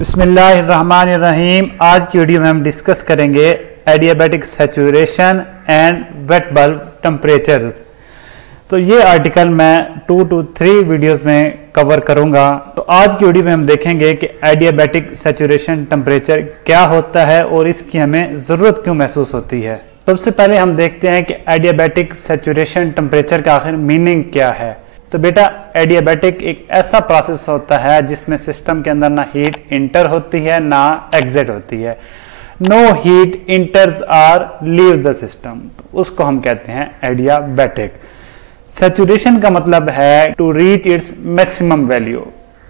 बिस्मिल्लाहिर्रहमानिर्रहीम। आज की वीडियो में हम डिस्कस करेंगे adiabatic saturation and wet bulb temperature. तो ये आर्टिकल मैं 2 to 3 वीडियोस में कवर करूंगा। तो आज की वीडियो में हम देखेंगे कि एडियाबैटिक सैचुरेशन टेम्परेचर क्या होता है और इसकी हमें ज़रूरत क्यों महसूस होती है। सबसे पहले हम देखते हैं कि एडियाबैटिक सैचुरेशन टेम्परेचर का आखिर मीनिंग क्या है। तो बेटा, एडियाबैटिक एक ऐसा प्रोसेस होता है जिसमें सिस्टम के अंदर ना हीट इंटर होती है ना एग्जिट होती है। No heat enters or leaves the system, तो उसको हम कहते हैं एडियाबैटिक। सैचुरेशन का मतलब है to reach its maximum value,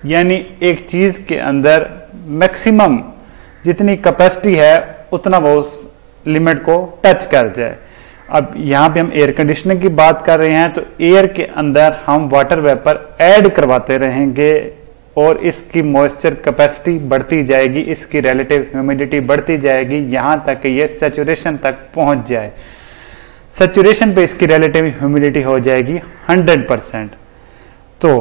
यानी एक चीज के अंदर मैक्सिमम जितनी कैपेसिटी है उतना वो उस लिमिट को टच कर जाए। अब यहाँ पे हम एयर कंडीशनिंग की बात कर रहे हैं, तो एयर के अंदर हम वाटर वेपर ऐड करवाते रहेंगे और इसकी मॉइस्चर कैपेसिटी बढ़ती जाएगी, इसकी रिलेटिव ह्यूमिडिटी बढ़ती जाएगी यहाँ तक कि ये सैचुरेशन तक पहुंच जाए। सैचुरेशन पे इसकी रिलेटिव ह्यूमिडिटी हो जाएगी 100%। तो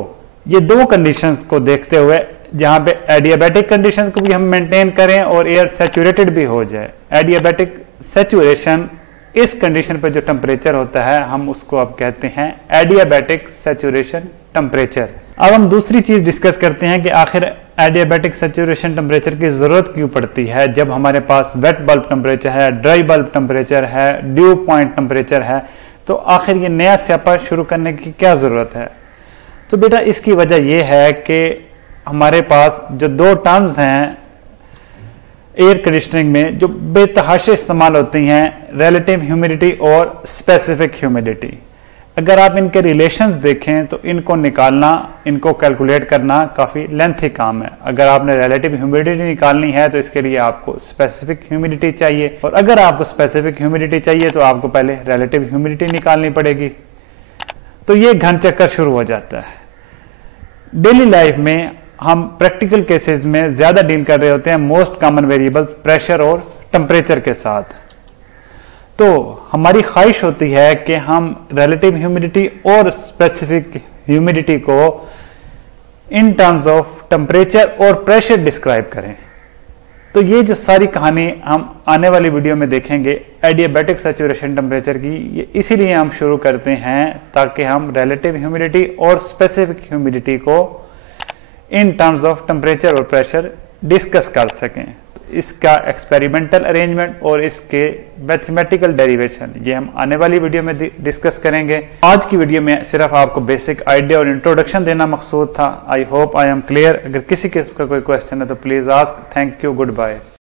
ये दो कंडीशंस को देखते हुए जहाँ पे एडियाबैटिक कंडीशन को भी हम मेंटेन करें और एयर सैचुरेटेड भी हो जाए। एडियाबैटिक सैचुरेशन, इस कंडीशन पर जो टेम्परेचर होता है हम उसको अब कहते हैं एडियाबैटिक सैचुरेशन टेम्परेचर। अब हम दूसरी चीज डिस्कस करते हैं कि आखिर एडियाबैटिक सैचुरेशन टेम्परेचर की जरूरत क्यों पड़ती है जब हमारे पास वेट बल्ब टेम्परेचर है, ड्राई बल्ब टेम्परेचर है, ड्यू पॉइंट टेम्परेचर है। तो आखिर ये नया स्यापा शुरू करने की क्या जरूरत है। तो बेटा, इसकी वजह यह है कि हमारे पास जो दो टर्म्स हैं एयर कंडीशनिंग में जो बेतहाशे इस्तेमाल होती हैं, रिलेटिव ह्यूमिडिटी और स्पेसिफिक ह्यूमिडिटी। अगर आप इनके रिलेशंस देखें तो इनको निकालना, इनको कैलकुलेट करना काफ़ी लेंथी काम है। अगर आपने रिलेटिव ह्यूमिडिटी निकालनी है तो इसके लिए आपको स्पेसिफिक ह्यूमिडिटी चाहिए, और अगर आपको स्पेसिफिक ह्यूमिडिटी चाहिए तो आपको पहले रिलेटिव ह्यूमिडिटी निकालनी पड़ेगी। तो ये घन चक्कर शुरू हो जाता है। डेली लाइफ में हम प्रैक्टिकल केसेस में ज्यादा डील कर रहे होते हैं मोस्ट कॉमन वेरिएबल्स प्रेशर और टेम्परेचर के साथ। तो हमारी ख्वाहिश होती है कि हम रिलेटिव ह्यूमिडिटी और स्पेसिफिक ह्यूमिडिटी को इन टर्म्स ऑफ टेम्परेचर और प्रेशर डिस्क्राइब करें। तो ये जो सारी कहानी हम आने वाली वीडियो में देखेंगे एडियाबैटिक सैचुरेशन टेम्परेचर की, ये इसीलिए हम शुरू करते हैं ताकि हम रिलेटिव ह्यूमिडिटी और स्पेसिफिक ह्यूमिडिटी को इन टर्म्स ऑफ टेम्परेचर और प्रेशर डिस्कस कर सकें। इसका एक्सपेरिमेंटल अरेंजमेंट और इसके मैथमेटिकल डेरिवेशन ये हम आने वाली वीडियो में डिस्कस करेंगे। आज की वीडियो में सिर्फ आपको बेसिक आइडिया और इंट्रोडक्शन देना मकसूद था। I hope I am clear. अगर किसी किस्म का कोई क्वेश्चन है तो please ask. Thank you, good bye.